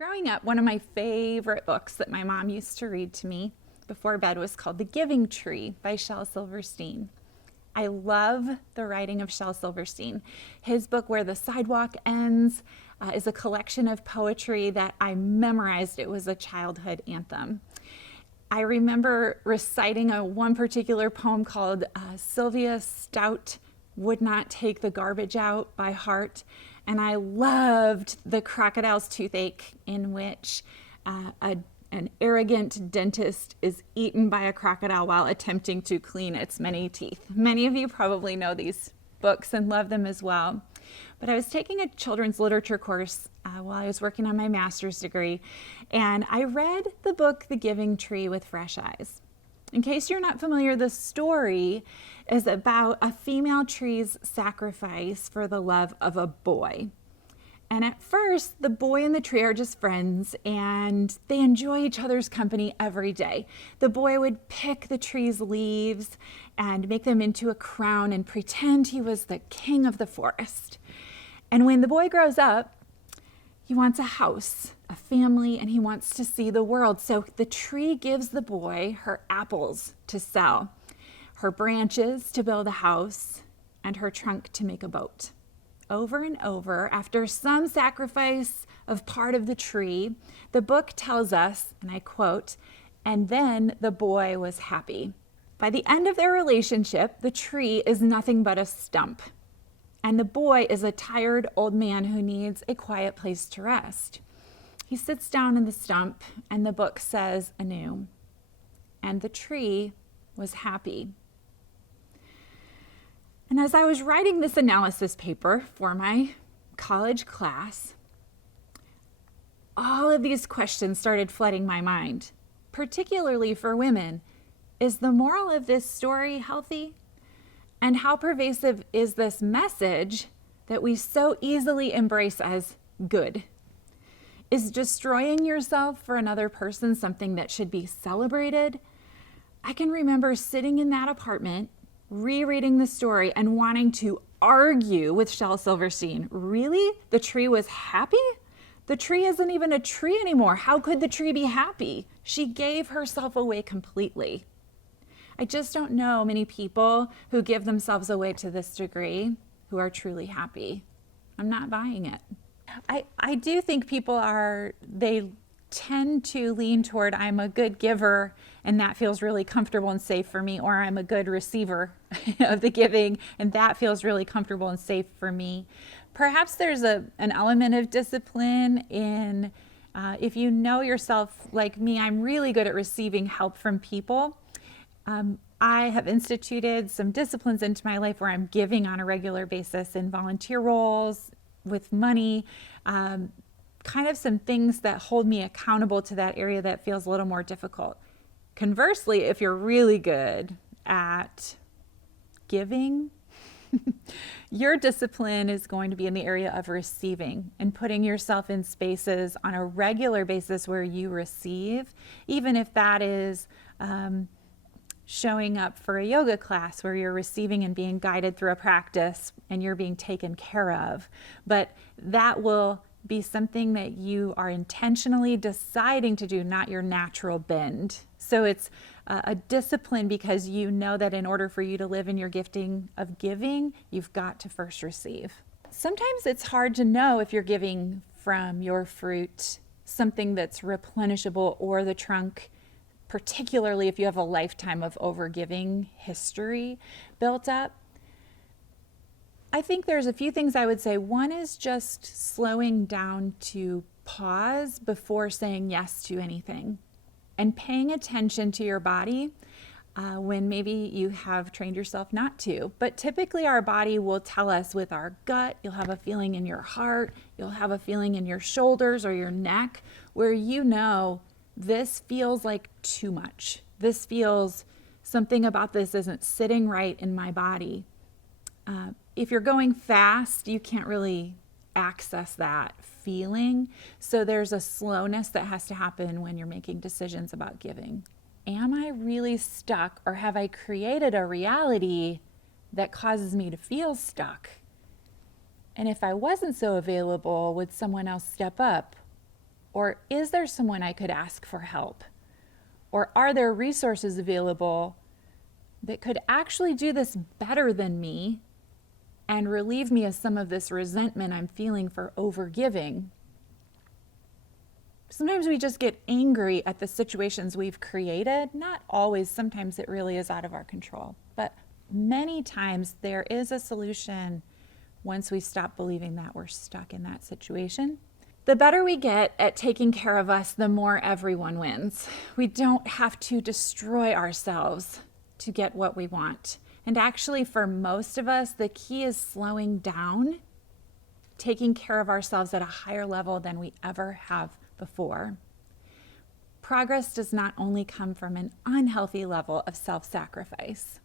Growing up, one of my favorite books that my mom used to read to me before bed was called The Giving Tree by Shel Silverstein. I love the writing of Shel Silverstein. His book, Where the Sidewalk Ends, is a collection of poetry that I memorized. It was a childhood anthem. I remember reciting one particular poem called Sylvia Stout Would Not Take the Garbage Out by heart. And I loved the crocodile's toothache, in which an arrogant dentist is eaten by a crocodile while attempting to clean its many teeth. Many of you probably know these books and love them as well. But I was taking a children's literature course while I was working on my master's degree, and I read the book The Giving Tree with fresh eyes. In case you're not familiar, the story is about a female tree's sacrifice for the love of a boy. And at first, the boy and the tree are just friends, and they enjoy each other's company every day. The boy would pick the tree's leaves and make them into a crown and pretend he was the king of the forest. And when the boy grows up, he wants a house, a family, and he wants to see the world. So the tree gives the boy her apples to sell, her branches to build a house, and her trunk to make a boat. Over and over, after some sacrifice of part of the tree, the book tells us, and I quote, "And then the boy was happy." By the end of their relationship, the tree is nothing but a stump, and the boy is a tired old man who needs a quiet place to rest. He sits down in the stump, and the book says anew, "And the tree was happy." And as I was writing this analysis paper for my college class, all of these questions started flooding my mind, particularly for women. Is the moral of this story healthy? And how pervasive is this message that we so easily embrace as good? Is destroying yourself for another person something that should be celebrated? I can remember sitting in that apartment, rereading the story and wanting to argue with Shel Silverstein. Really? The tree was happy? The tree isn't even a tree anymore. How could the tree be happy? She gave herself away completely. I just don't know many people who give themselves away to this degree who are truly happy. I'm not buying it. I do think they tend to lean toward I'm a good giver and that feels really comfortable and safe for me, or I'm a good receiver of the giving and that feels really comfortable and safe for me. Perhaps there's an element of discipline in if you know yourself like me, I'm really good at receiving help from people. I have instituted some disciplines into my life where I'm giving on a regular basis in volunteer roles, with money, kind of some things that hold me accountable to that area that feels a little more difficult. Conversely, if you're really good at giving, your discipline is going to be in the area of receiving and putting yourself in spaces on a regular basis where you receive, even if that is showing up for a yoga class where you're receiving and being guided through a practice and you're being taken care of. But that will be something that you are intentionally deciding to do, not your natural bend. So it's a discipline because you know that in order for you to live in your gifting of giving, you've got to first receive. Sometimes it's hard to know if you're giving from your fruit, something that's replenishable, or the trunk, particularly if you have a lifetime of overgiving history built up. I think there's a few things I would say. One is just slowing down to pause before saying yes to anything and paying attention to your body when maybe you have trained yourself not to. But typically our body will tell us with our gut. You'll have a feeling in your heart, you'll have a feeling in your shoulders or your neck where you know this feels like too much. This feels, something about this isn't sitting right in my body. If you're going fast, you can't really access that feeling. So there's a slowness that has to happen when you're making decisions about giving. Am I really stuck, or have I created a reality that causes me to feel stuck? And if I wasn't so available, would someone else step up? Or is there someone I could ask for help? Or are there resources available that could actually do this better than me and relieve me of some of this resentment I'm feeling for overgiving? Sometimes we just get angry at the situations we've created. Not always, sometimes it really is out of our control. But many times there is a solution once we stop believing that we're stuck in that situation. The better we get at taking care of us, the more everyone wins. We don't have to destroy ourselves to get what we want. And actually, for most of us, the key is slowing down, taking care of ourselves at a higher level than we ever have before. Progress does not only come from an unhealthy level of self-sacrifice.